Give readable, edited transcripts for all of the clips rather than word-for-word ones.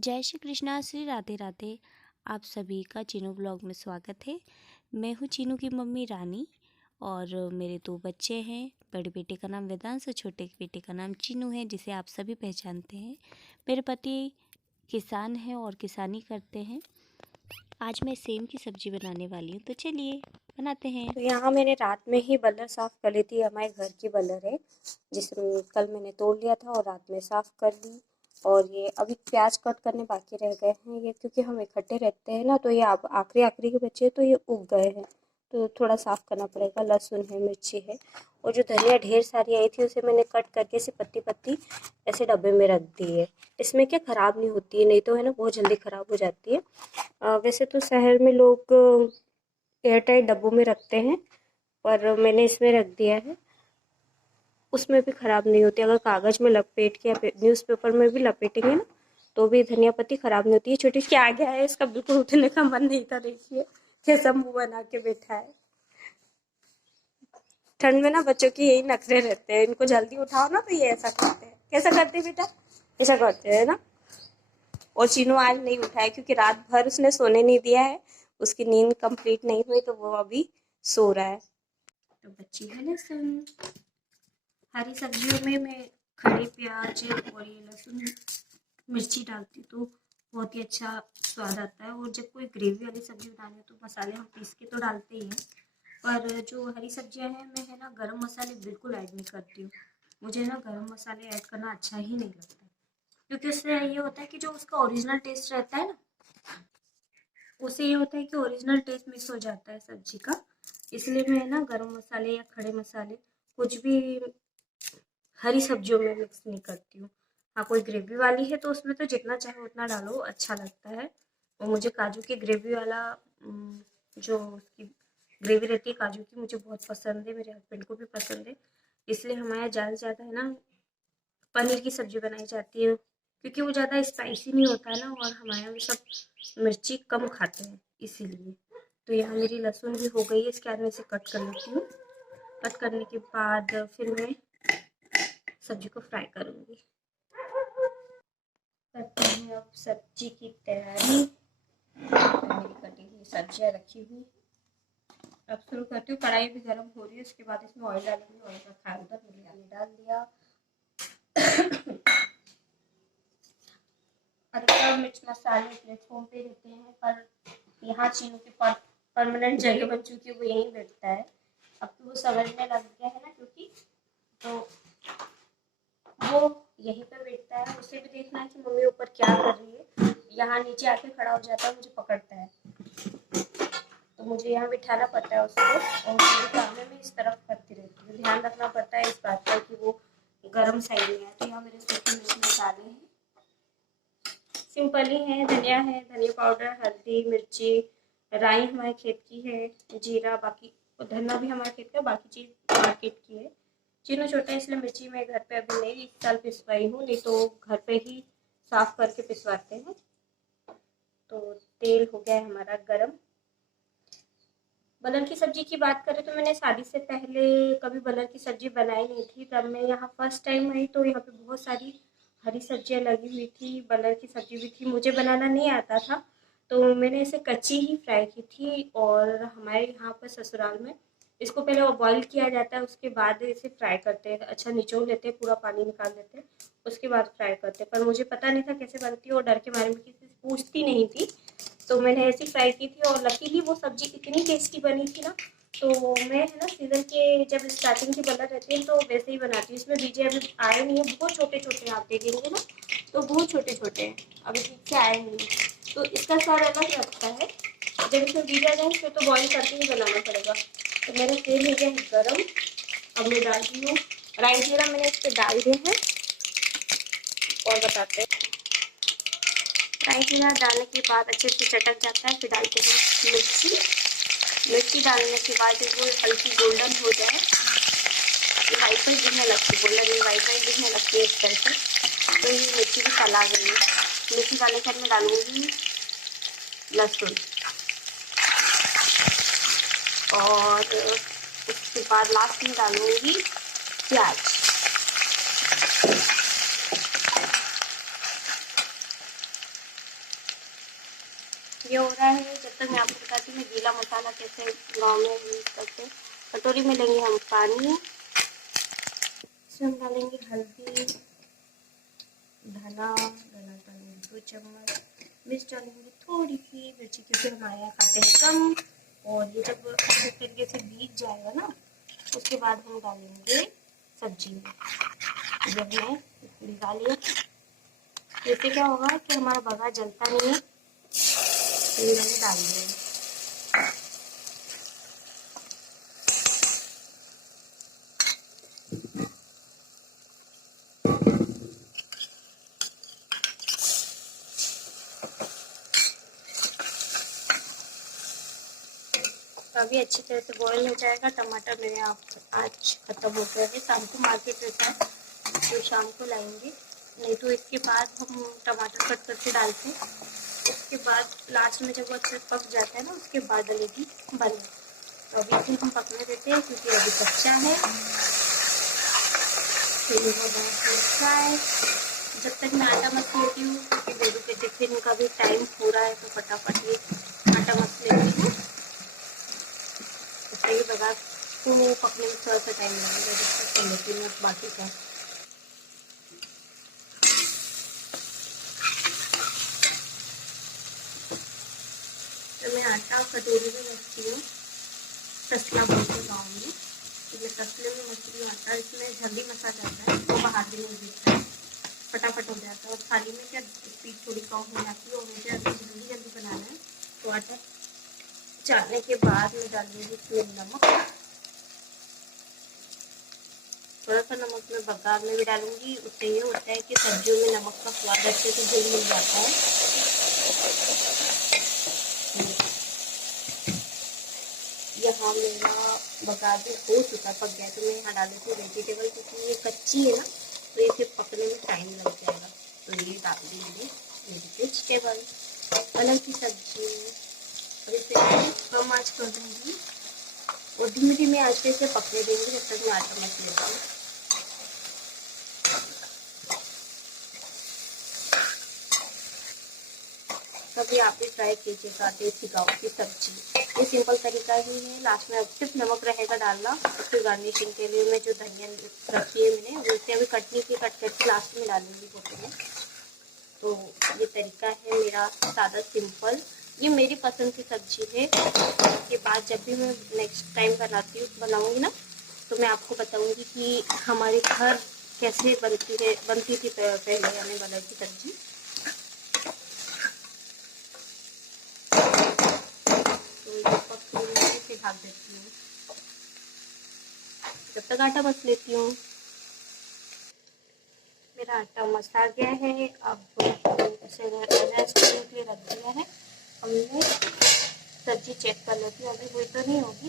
जय श्री कृष्णा, श्री राधे राधे। आप सभी का चीनू ब्लॉग में स्वागत है। मैं हूँ चीनू की मम्मी रानी और मेरे 2 बच्चे हैं। बड़े बेटे का नाम वेदांश और छोटे बेटे का नाम चीनू है, जिसे आप सभी पहचानते हैं। मेरे पति किसान हैं और किसानी करते हैं। आज मैं सेम की सब्ज़ी बनाने वाली हूँ, तो चलिए बनाते हैं। तो यहाँ मैंने रात में ही बलर साफ़ कर ली थी। हमारे घर की बलर है, जिसमें कल मैंने तोड़ लिया था और रात में साफ़ कर ली। और ये अभी प्याज कट करने बाकी रह गए हैं, ये क्योंकि हम इकट्ठे रहते हैं ना, तो ये अब आखिरी आखिरी के बच्चे तो ये उग गए हैं, तो थोड़ा साफ़ करना पड़ेगा। लहसुन है, मिर्ची है, और जो धनिया ढेर सारी आई थी उसे मैंने कट करके ऐसे पत्ती पत्ती ऐसे डब्बे में रख दी है। इसमें क्या ख़राब नहीं होती है, नहीं तो है ना बहुत जल्दी ख़राब हो जाती है। वैसे तो शहर में लोग एयर टाइट डब्बों में रखते हैं, पर मैंने इसमें रख दिया है। उसमें भी ख़राब नहीं होती। अगर कागज़ में लपेट के या न्यूज़पेपर में भी लपेटेंगे ना, तो भी धनिया पत्ती ख़राब नहीं होती है। छोटी क्या आ गया है, इसका बिल्कुल उठने का मन नहीं था। देखिए कैसा मुंह बना के बैठा है। ठंड में ना बच्चों की यही नखरे रहते हैं, इनको जल्दी उठाओ ना तो ये ऐसा करते हैं। कैसा करते हैं बेटा? ऐसा करते हैं ना। और चीनू आज नहीं उठा है क्योंकि रात भर उसने सोने नहीं दिया है, उसकी नींद कंप्लीट नहीं हुई, तो वो अभी सो रहा है। तो बच्ची है लहसुन। हरी सब्जियों में मैं खड़े प्याज और ये लहसुन मिर्ची डालती तो बहुत ही अच्छा स्वाद आता है। और जब कोई ग्रेवी वाली सब्जी बनानी हो तो मसाले हम पीस के तो डालते ही हैं, पर जो हरी सब्जियां हैं मैं है ना गरम मसाले बिल्कुल ऐड नहीं करती हूँ। मुझे ना गरम मसाले ऐड करना अच्छा ही नहीं लगता, क्योंकि उससे ये होता है कि जो उसका ओरिजिनल टेस्ट रहता है ना, उससे ये होता है कि ओरिजिनल टेस्ट मिस हो जाता है सब्जी का। इसलिए मैं ना गरम मसाले या खड़े मसाले कुछ भी हरी सब्जियों में मिक्स नहीं करती हूँ। हाँ, कोई ग्रेवी वाली है तो उसमें तो जितना चाहे उतना डालो, अच्छा लगता है। और मुझे काजू की ग्रेवी वाला जो उसकी ग्रेवी रहती है काजू की, मुझे बहुत पसंद है, मेरे हस्बैंड को भी पसंद है। इसलिए हमारे यहाँ ज़्यादा से ज़्यादा है ना पनीर की सब्जी बनाई जाती है, क्योंकि वो ज़्यादा स्पाइसी नहीं होता है ना, और हमारे यहाँ भी सब मिर्ची कम खाते हैं इसीलिए। तो यहाँ मेरी लहसुन भी हो गई है, इसके बाद मैं इसे कट कर लेती हूँ। कट करने के बाद फिर मैं सब्जी को फ्राई करूँगी। करते हैं अब सब्जी की तैयारी। मेरी कटी हुई सब्जियाँ रखी हुई, अब शुरू करती हूँ। कढ़ाई भी गर्म हो रही है, उसके बाद इसमें ऑयल डालूंगी। ऑयल रखा है उधर, मैंने आलू डाल दिया। अधिकतर मिर्च मसाले प्लेटफॉर्म पे रहते हैं, पर यहाँ चीनों की परमानेंट जगह बन चुकी है, वो यहीं बैठता है। अब तो वो समझने लग गया है ना, क्योंकि तो वो यहीं पे बैठता है। उसे भी देखना है कि मम्मी ऊपर क्या कर रही है। यहाँ नीचे आके खड़ा हो जाता है, मुझे पकड़ता है, तो मुझे यहाँ बिठाना पड़ता है उसको। और मेरे काम में मैं इस तरफ करती रहती हूँ, ध्यान रखना पड़ता है इस बात का कि वो गर्म साइड में है। तो यहाँ मेरे सूखे मिर्च मसाले हैं, सिंपल ही है। धनिया है, धनिया पाउडर, हल्दी, मिर्ची, राई हमारे खेत की है, जीरा, बाकी धनिया भी हमारे खेत का, बाकी चीज़ मार्केट की है। चीनू छोटा है इसलिए मिर्ची मैं घर पे अभी नहीं इस साल पिसवाई हूँ, नहीं तो घर पे ही साफ करके पिसवाते हैं। तो तेल हो गया है हमारा गरम। बलर की सब्जी की बात करें तो मैंने शादी से पहले कभी बलर की सब्जी बनाई नहीं थी। तब मैं यहाँ फर्स्ट टाइम आई तो यहाँ पे बहुत सारी हरी सब्जियाँ लगी हुई थी, बलर की सब्जी भी थी। मुझे बनाना नहीं आता था, तो मैंने इसे कच्ची ही फ्राई की थी। और हमारे यहाँ पर ससुराल में इसको पहले वो बॉईल किया जाता है, उसके बाद इसे फ्राई करते हैं। अच्छा निचोड़ लेते हैं, पूरा पानी निकाल देते हैं, उसके बाद फ्राई करते हैं। पर मुझे पता नहीं था कैसे बनती है, और डर के बारे में किसी से पूछती नहीं थी, तो मैंने ऐसी फ्राई की थी। और लकीली वो सब्जी इतनी टेस्टी बनी थी ना। तो मैं है ना सीजन के जब स्टार्टिंग की बना रहती है तो वैसे ही बनाती हूँ। इसमें बीजे अभी आए नहीं है, बहुत छोटे छोटे आप देखेंगे ना, तो बहुत छोटे छोटे हैं, अभी ठीक से आए नहीं, तो इसका स्वाद अलग लगता है। जब इसमें बीज आ जाए फिर तो बॉईल करके ही बनाना पड़ेगा। तो मेरा तेल हो गया है गर्म, अब मैं डालती हूँ राई जीरा, मैंने इस पर डाल दिए हैं। और बताते हैं, राई जीरा डालने के बाद अच्छे से चटक जाता है, फिर डालते हैं मिर्ची। मिर्ची डालने के बाद जब वो हल्की गोल्डन हो जाए, वाइट वाइट दिखने लगती है, गोल्डन नहीं वाइट वाइट दिखने लगती है इस तरह से, तो ये मिर्ची भी तला गई है। मिर्ची डालने के बाद मैं डालूंगी लहसुन, और उसके बाद लास्ट में डालूंगी प्याज। ये हो रहा है। जब तक मैं आपको बताती हूँ मैं गीला मसाला कैसे गाँव में यूज़ करते हैं। कटोरी में लेंगे हम पानी, इसमें हम डालेंगे हल्दी, धना डालेंगे 2 चम्मच, मिर्च डालेंगे थोड़ी सी, मिर्ची क्योंकि हमारे यहाँ खाते हैं कम। और ये जब अच्छे तरीके से भीग जाएगा ना, उसके बाद हम डालेंगे सब्जी में। जब मैं भिगा लिया, इससे क्या होगा कि हमारा बघार जलता नहीं है। तो ये मैंने डाल दिया। तो अभी अच्छी तरह से बॉईल हो जाएगा। टमाटर मेरे आज खत्म हो गया है। शाम को मार्केट रहता है तो शाम को लाएंगे, नहीं तो इसके बाद हम टमाटर कट करके डालते हैं। उसके बाद लास्ट में जब वो अच्छे पक जाता है ना, उसके बाद डलेगी बनी। तो अभी इसे हम पकने देते हैं क्योंकि अभी कच्चा है। फिर वो फ्राई। जब तक मैं आटा मस लेती हूँ क्योंकि बेबी के टिफिन का भी टाइम हो रहा है, तो फटाफट ये आटा मस लेती हूँ। ये बघार को पकने में थोड़ा सा टाइम लगेगा, जब तक कर लेती हूँ बाकी का। तो मैं आटा कटोरी में रखती हूँ, तसला बोलते हैं गाँव में। तो मैं तसले में रखती हूँ आटा। इसमें जल्दी मसा जाता है, वो बाहर भी नहीं दिखता है, फटाफट हो जाता है। और थाली में क्या स्पीड थोड़ी कम हो जाती है, और मुझे जल्दी जल्दी बनाना है। तो आटा चालने के बाद मैं डालूंगी इसमें नमक, थोड़ा सा नमक मैं बघार में भी डालूंगी। उससे ये होता है कि सब्जियों में नमक का स्वाद अच्छे से घुल मिल जाता है। यहाँ मेरा बघार भी हो चुका, पक गया। तो मैं यहाँ डाल देती हूँ वेजिटेबल, क्योंकि ये कच्ची है ना, तो इसे पकने में टाइम लग जाएगा। तो ये डाल देंगे वेजिटेबल, पलक की सब्जी। और इसे कम आँच कर दूँगी और धीमे धीमे आँच पे इसे पकने देंगे जब तक मैं आटा मस लेता हूँ। कभी आप भी ट्राई कीजिएगा देसी गाँव की सब्जी। ये सिंपल तरीका ही है। लास्ट में सिर्फ नमक रहेगा डालना। उसके गार्निशिंग के लिए मैं जो धनिया रखी है मैंने, वो उसे अभी कट नहीं की, कट करके लास्ट में डालूंगी फोटो में। तो ये तरीका है मेरा सादा सिंपल। ये मेरी पसंद की सब्जी है। इसके बाद जब भी मैं नेक्स्ट टाइम बनाऊंगी ना, तो मैं आपको बताऊंगी कि हमारे घर कैसे बनती थी पहले हमें बना की सब्जी। तो ये पक ढक देती हूँ जब तक आटा मस लेती हूँ। मेरा आटा मस आ गया है। अब इसे रेस्ट करने के लिए रख दिया है हमने। सब्जी चेक कर लेती हूँ, अभी हुई तो नहीं होगी।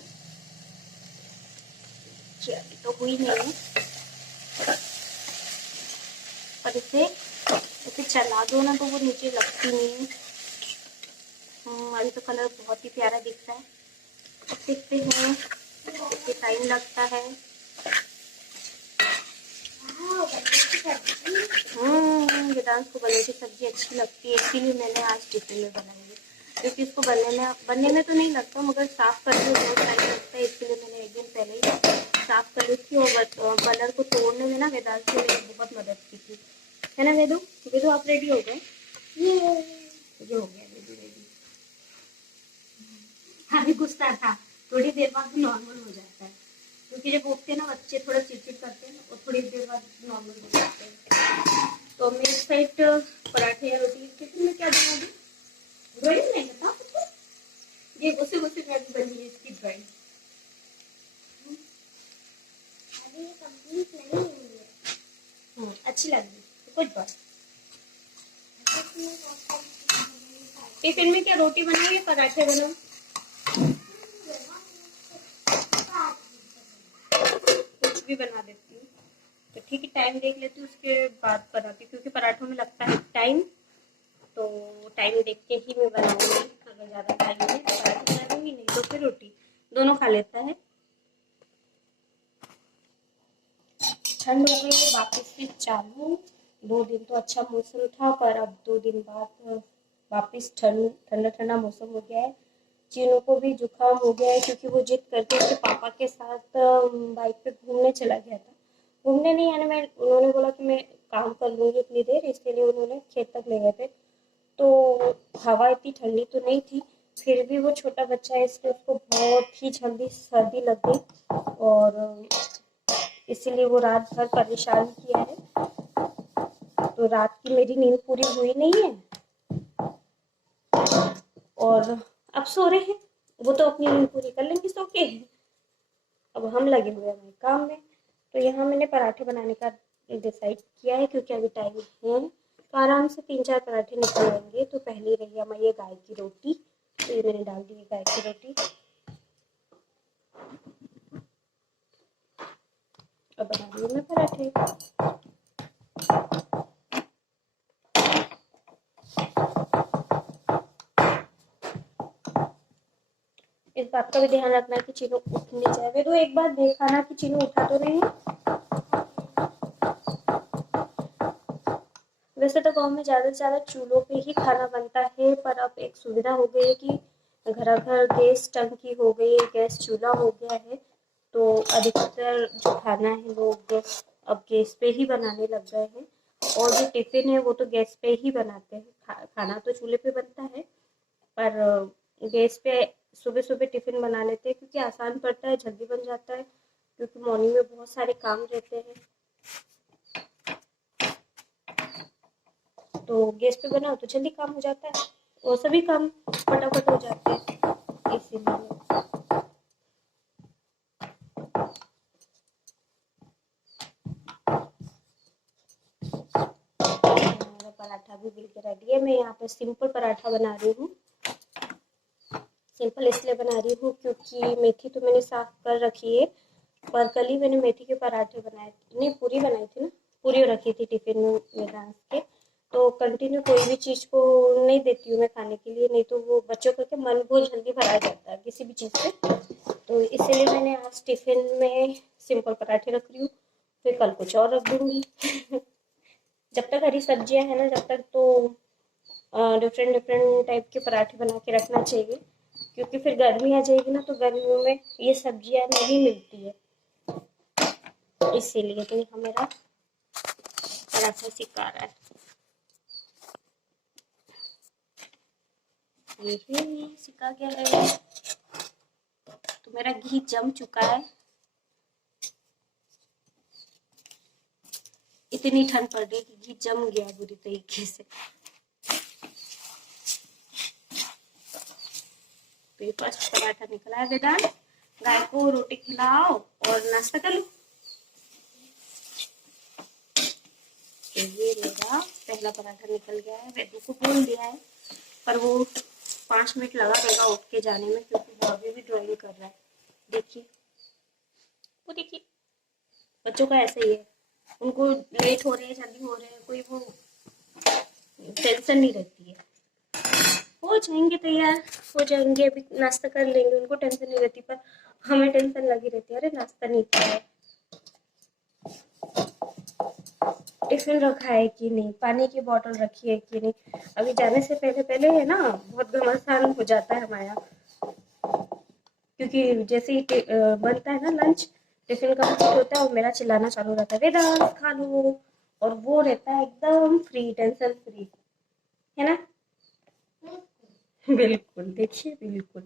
अभी तो हुई नहीं है, पर इसे चला दो ना तो वो नीचे लगती नहीं है। अभी तो कलर बहुत ही प्यारा दिख रहा है। अब देखते हैं, इससे टाइम लगता है। वेदांश को बने की सब्जी अच्छी लगती है, इसीलिए मैंने आज टिफिन में बनाई है। क्योंकि इसको बनने में तो नहीं लगता, मगर साफ करने में बहुत टाइम लगता है। इसके लिए मैंने एक दिन पहले ही साफ कर ली थी। और कलर को तोड़ने में ना वेदांश ने मेरी बहुत मदद की थी, है ना वेदू? वेदू आप रेडी हो गए? ये हो गया वेदू रेडी। अभी गुस्सा था, थोड़ी देर बाद नॉर्मल हो जाता है। क्योंकि जब उठते हैं ना बच्चे थोड़ा चिड़चिड़ करते हैं और थोड़ी देर बाद नॉर्मल हो जाते हैं। तो मैं इस साइड पराठे या रोटी टिफिन में क्या बना दूँ? ड्राइंग नहीं बता कुछ। ये गुस्से गुस्से में बनी है इसकी ड्राइंग। अभी ये कंप्लीट नहीं हुई है। अच्छी लगी तो कुछ बात। टिफिन में क्या रोटी बनाओ या पराठे बनाओ? कुछ भी बना देती हूँ। तो ठीक है, टाइम देख लेती हूँ उसके बाद बनाती हूँ, क्योंकि पराठों में लगता है टाइम। तो टाइम देख के ही मैं बनाऊंगी। अगर ज़्यादा टाइम है तो पराठे बना दूंगी, नहीं तो फिर रोटी। दोनों खा लेता है। ठंड हो गई है वापस से चालू। 2 दिन तो अच्छा मौसम था, पर अब 2 दिन बाद वापस ठंडा ठंडा मौसम हो गया है। चीनू को भी जुकाम हो गया है क्योंकि वो जिद करके उसके पापा के साथ बाइक पे घूमने चला गया था। घूमने नहीं आने में उन्होंने बोला कि मैं काम कर लूँगी इतनी देर, इसके लिए उन्होंने खेत तक ले गए थे। तो हवा इतनी ठंडी तो नहीं थी, फिर भी वो छोटा बच्चा है इसलिए उसको बहुत ही जल्दी सर्दी लग गई और इसीलिए वो रात भर परेशान किया है। तो रात की मेरी नींद पूरी हुई नहीं है और अब सो रहे हैं। वो तो अपनी नींद पूरी कर लेंगे सो के। अब हम लगे हुए हैं हमारे काम में। तो यहाँ मैंने पराठे बनाने का डिसाइड किया है क्योंकि अभी टाइम है तो आराम से 3-4 पराठे निकल आएंगे। तो पहली रही हमारी ये गाय की रोटी, तो ये मैंने डाल दी गाय की रोटी। अब बना रही हूँ मैं पराठे। इस बात का भी ध्यान रखना कि चीनू उठ नहीं जाए। वे तो एक बार देखा ना कि चीनू उठा तो नहीं है। वैसे तो गांव में ज़्यादा से ज़्यादा चूल्हों पे ही खाना बनता है, पर अब एक सुविधा हो गई है कि घर घर गैस टंकी हो गई है, गैस चूल्हा हो गया है। तो अधिकतर जो खाना है लोग अब गैस पे ही बनाने लग गए हैं और जो टिफ़िन है वो तो गैस पे ही बनाते हैं। खाना तो चूल्हे पे बनता है पर गैस पे सुबह सुबह टिफ़िन बना लेते हैं क्योंकि आसान पड़ता है, जल्दी बन जाता है क्योंकि मॉर्निंग में बहुत सारे काम रहते हैं। तो गैस पे बनाओ तो जल्दी काम हो जाता है और सभी काम फटाफट हो जाते हैं इसीलिए। हमारा पराठा भी बिल के रेडी है। मैं यहाँ पे सिंपल पराठा बना रही हूँ। सिंपल इसलिए बना रही हूँ क्योंकि मेथी तो मैंने साफ कर रखी है, पर कल ही मैंने मेथी के पराठे बनाए, नहीं पूरी बनाई थी ना, पूरी रखी थी टिफिन में डाल के। तो कंटिन्यू कोई भी चीज़ को नहीं देती हूँ मैं खाने के लिए, नहीं तो वो बच्चों का मन बहुत जल्दी भरा जाता है किसी भी चीज़ से। तो इसीलिए मैंने आज टिफिन में सिंपल पराठे रख रही हूँ, फिर कल कुछ और रख दूँगी। जब तक हरी सब्जियां हैं ना, जब तक तो डिफरेंट डिफरेंट टाइप के पराठे बना के रखना चाहिए क्योंकि फिर गर्मी आ जाएगी ना तो गर्मियों में ये सब्जियां नहीं मिलती है, इसीलिए। तो यहाँ मेरा पराठा सिका रहा है, ये सिका गया है। तो मेरा घी जम चुका है। इतनी ठंड पड़ रही है कि घी जम गया बुरी तरीके से। तो ये फर्स्ट पराठा निकला है। वेदांत, गाय को रोटी खिलाओ और नाश्ता कर लो। तो ये मेरा पहला पराठा निकल गया है। वेदू को बोल दिया है पर वो 5 मिनट लगा देगा उठ के जाने में क्योंकि वो अभी भी ड्राइंग कर रहा है। देखिए, वो देखिए, बच्चों का ऐसा ही है, उनको लेट हो रहे हैं जल्दी हो रहे हैं कोई वो टेंशन नहीं रहती है। हो जाएंगे तैयार, हो जाएंगे, अभी नाश्ता कर लेंगे, उनको टेंशन नहीं रहती पर हमें टेंशन लगी रहती है, अरे नाश्ता नहीं किया है, टिफिन रखा है कि नहीं, पानी की बोतल रखी है कि नहीं। अभी जाने से पहले पहले है ना बहुत घमासान हो जाता है हमारा क्योंकि जैसे ही बनता है ना लंच, टिफिन कंप्लीट होता है और मेरा चिल्लाना चालू रहता है, वेदांत खा लो। और वो रहता है एकदम फ्री, टेंशन फ्री, है ना। बिल्कुल, देखिए बिल्कुल।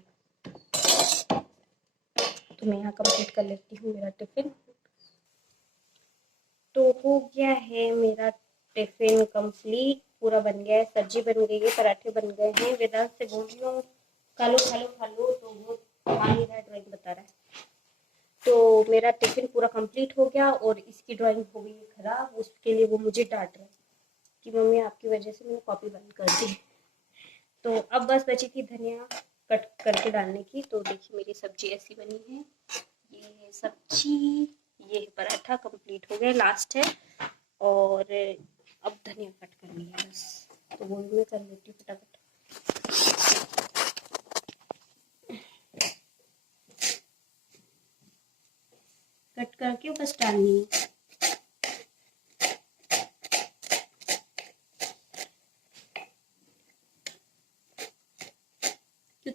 तो मैं यहाँ कंप्लीट कर लेती हूँ मेरा टिफिन। तो हो गया है मेरा टिफिन कंप्लीट, पूरा बन गया है, सब्जी बन गई है, पराठे बन गए हैं। वेदांत से बोल रही हूँ खा लो खा लो खा लो, तो वो खा नहीं रहा है, ड्राइंग बता रहा है। तो मेरा टिफिन पूरा कंप्लीट हो गया और इसकी ड्राइंग हो गई है खराब। उसके लिए वो मुझे डांट रहा है कि मम्मी आपकी वजह से मैंने कॉपी बंद कर दी। तो अब बस बची थी धनिया कट करके डालने की। तो देखिए मेरी सब्जी ऐसी बनी है, ये सब्जी, ये पराठा कंप्लीट हो गया, लास्ट है। और अब धनिया कट करनी है बस, तो वो भी मैं कर लेती हूँ फटाफट। कट करके बस डालनी है।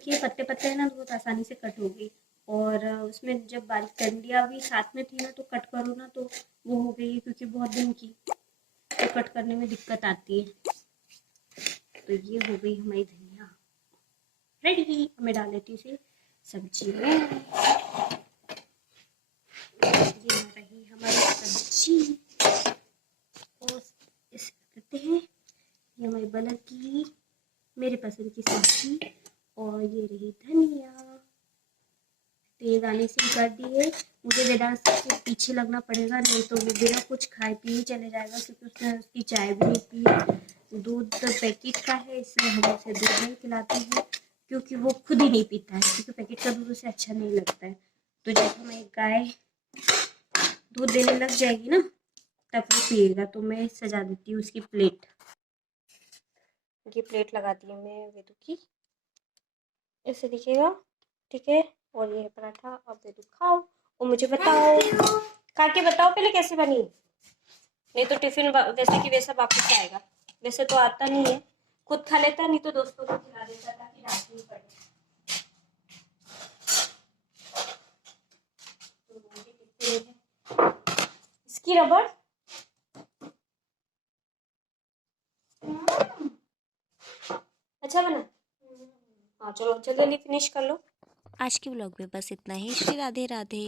क्योंकि ये पत्ते पत्ते हैं ना तो बहुत आसानी से कट हो गई। और उसमें जब बारीक डंडियाँ भी साथ में थी ना तो कट करो ना तो वो हो गई है, क्योंकि बहुत दिन की तो कट करने में दिक्कत आती है। तो ये हो गई हमारी धनिया रेडी। मैं डाल देती हूँ इसे सब्जी में। ये रही हमारी सब्जी और इसे करते हैं। ये हमारी बलक की मेरे पसंद की सब्जी। और ये रही धनिया। तेल आने से कर दिए। मुझे वेदांत के पीछे लगना पड़ेगा, नहीं तो वो बिना कुछ खाए पिए चले जाएगा, क्योंकि उसने उसकी चाय भी नहीं पी। दूध पैकेट का है, इसलिए हम उसे दूध नहीं खिलाते हैं, क्योंकि वो खुद ही नहीं पीता है, क्योंकि पैकेट का दूध उसे अच्छा नहीं लगता है। तो जब हमें गाय दूध देने लग जाएगी ना तब वो पिएगा। तो मैं सजा देती हूँ उसकी प्लेट। ये प्लेट लगा दी है मैं वेदू की, ऐसे दिखेगा, ठीक है। और ये पराठा अब वेदू खाओ और मुझे बताओ, खा के बताओ पहले कैसे बनी। नहीं तो टिफिन वैसे की वैसा वापस आएगा। वैसे तो आता नहीं है, खुद खा लेता, नहीं तो दोस्तों को खिला देता ताकि डांट नहीं पड़े। इसकी रबड़ अच्छा बना। हाँ चलो जल्दी फिनिश कर लो। आज के ब्लॉग में बस इतना ही। श्री राधे राधे।